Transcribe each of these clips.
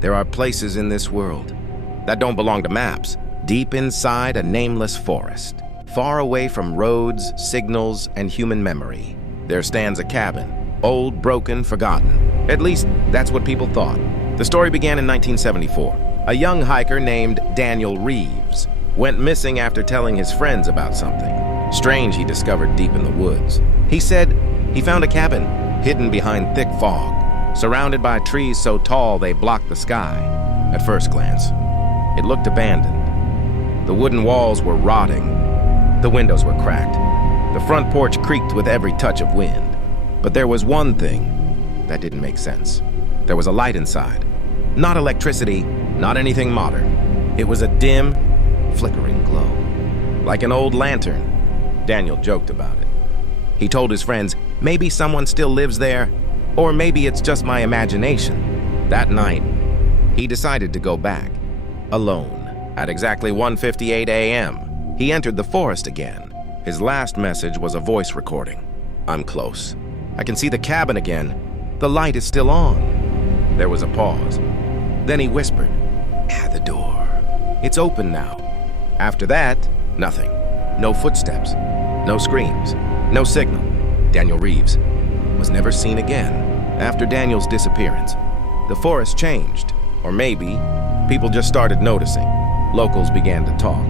There are places in this world that don't belong to maps, deep inside a nameless forest. Far away from roads, signals, and human memory, there stands a cabin, old, broken, forgotten. At least, that's what people thought. The story began in 1974. A young hiker named Daniel Reeves went missing after telling his friends about something strange he discovered deep in the woods. He said he found a cabin hidden behind thick fog, surrounded by trees so tall they blocked the sky. At first glance, it looked abandoned. The wooden walls were rotting. The windows were cracked. The front porch creaked with every touch of wind. But there was one thing that didn't make sense. There was a light inside. Not electricity, not anything modern. It was a dim, flickering glow. Like an old lantern. Daniel joked about it. He told his friends, maybe someone still lives there, or maybe it's just my imagination. That night, he decided to go back, alone. At exactly 1:58 a.m., he entered the forest again. His last message was a voice recording. I'm close. I can see the cabin again. The light is still on. There was a pause. Then he whispered, the door. It's open now. After that, nothing. No footsteps. No screams. No signal. Daniel Reeves was never seen again. After Daniel's disappearance, the forest changed. Or maybe people just started noticing. Locals began to talk.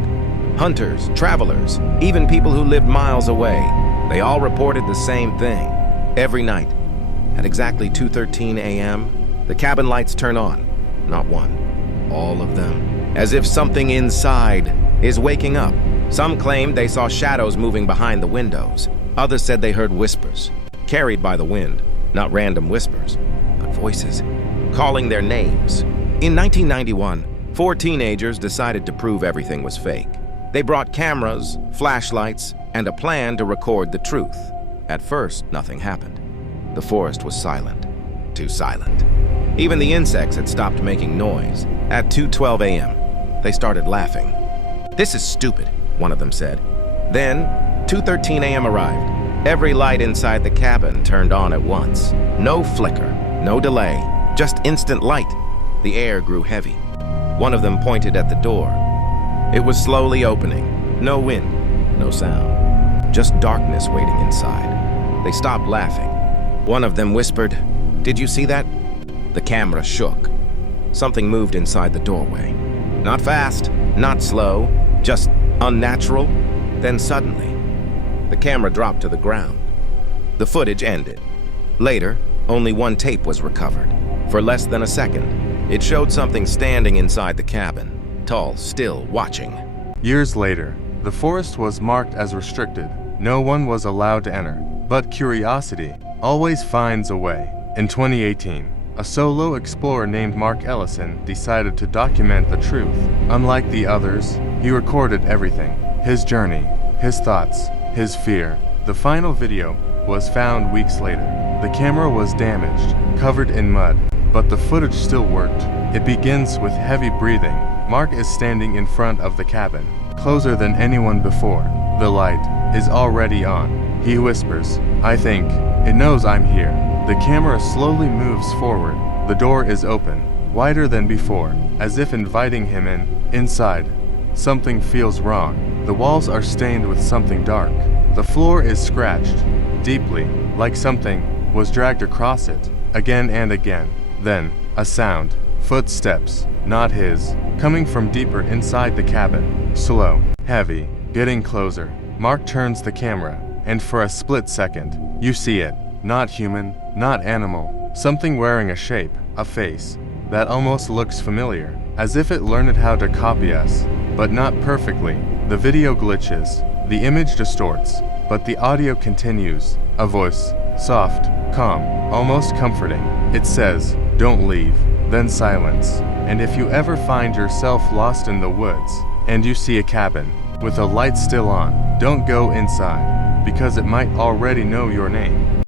Hunters, travelers, even people who lived miles away, they all reported the same thing. Every night, at exactly 2:13 a.m., the cabin lights turn on. Not one, all of them. As if something inside is waking up. Some claimed they saw shadows moving behind the windows. Others said they heard whispers, carried by the wind. Not random whispers, but voices, calling their names. In 1991, 4 teenagers decided to prove everything was fake. They brought cameras, flashlights, and a plan to record the truth. At first, nothing happened. The forest was silent. Too silent. Even the insects had stopped making noise. At 2:12 a.m., they started laughing. This is stupid, one of them said. Then, 2:13 a.m. arrived. Every light inside the cabin turned on at once. No flicker, no delay, just instant light. The air grew heavy. One of them pointed at the door. It was slowly opening. No wind, no sound. Just darkness waiting inside. They stopped laughing. One of them whispered, "Did you see that?" The camera shook. Something moved inside the doorway. Not fast, not slow, just unnatural. Then suddenly, the camera dropped to the ground. The footage ended. Later, only one tape was recovered. For less than a second, it showed something standing inside the cabin, tall, still, watching. Years later, the forest was marked as restricted. No one was allowed to enter. But curiosity always finds a way. In 2018, a solo explorer named Mark Ellison decided to document the truth. Unlike the others, he recorded everything. His journey, his thoughts, his fear. The final video was found weeks later. The camera was damaged, covered in mud, but the footage still worked. It begins with heavy breathing. Mark is standing in front of the cabin, closer than anyone before. The light is already on. He whispers, "I think it knows I'm here." The camera slowly moves forward. The door is open, wider than before, as if inviting him in. Inside, something feels wrong. The walls are stained with something dark. The floor is scratched, deeply, like something was dragged across it, again and again. Then, a sound. Footsteps, not his, coming from deeper inside the cabin. Slow, heavy, getting closer. Mark turns the camera, and for a split second, you see it. Not human, not animal. Something wearing a shape, a face, that almost looks familiar, as if it learned how to copy us, but not perfectly. The video glitches, the image distorts, but the audio continues. A voice, soft, calm, almost comforting. It says, "Don't leave." Then silence. And if you ever find yourself lost in the woods, and you see a cabin, with a light still on, don't go inside, because it might already know your name.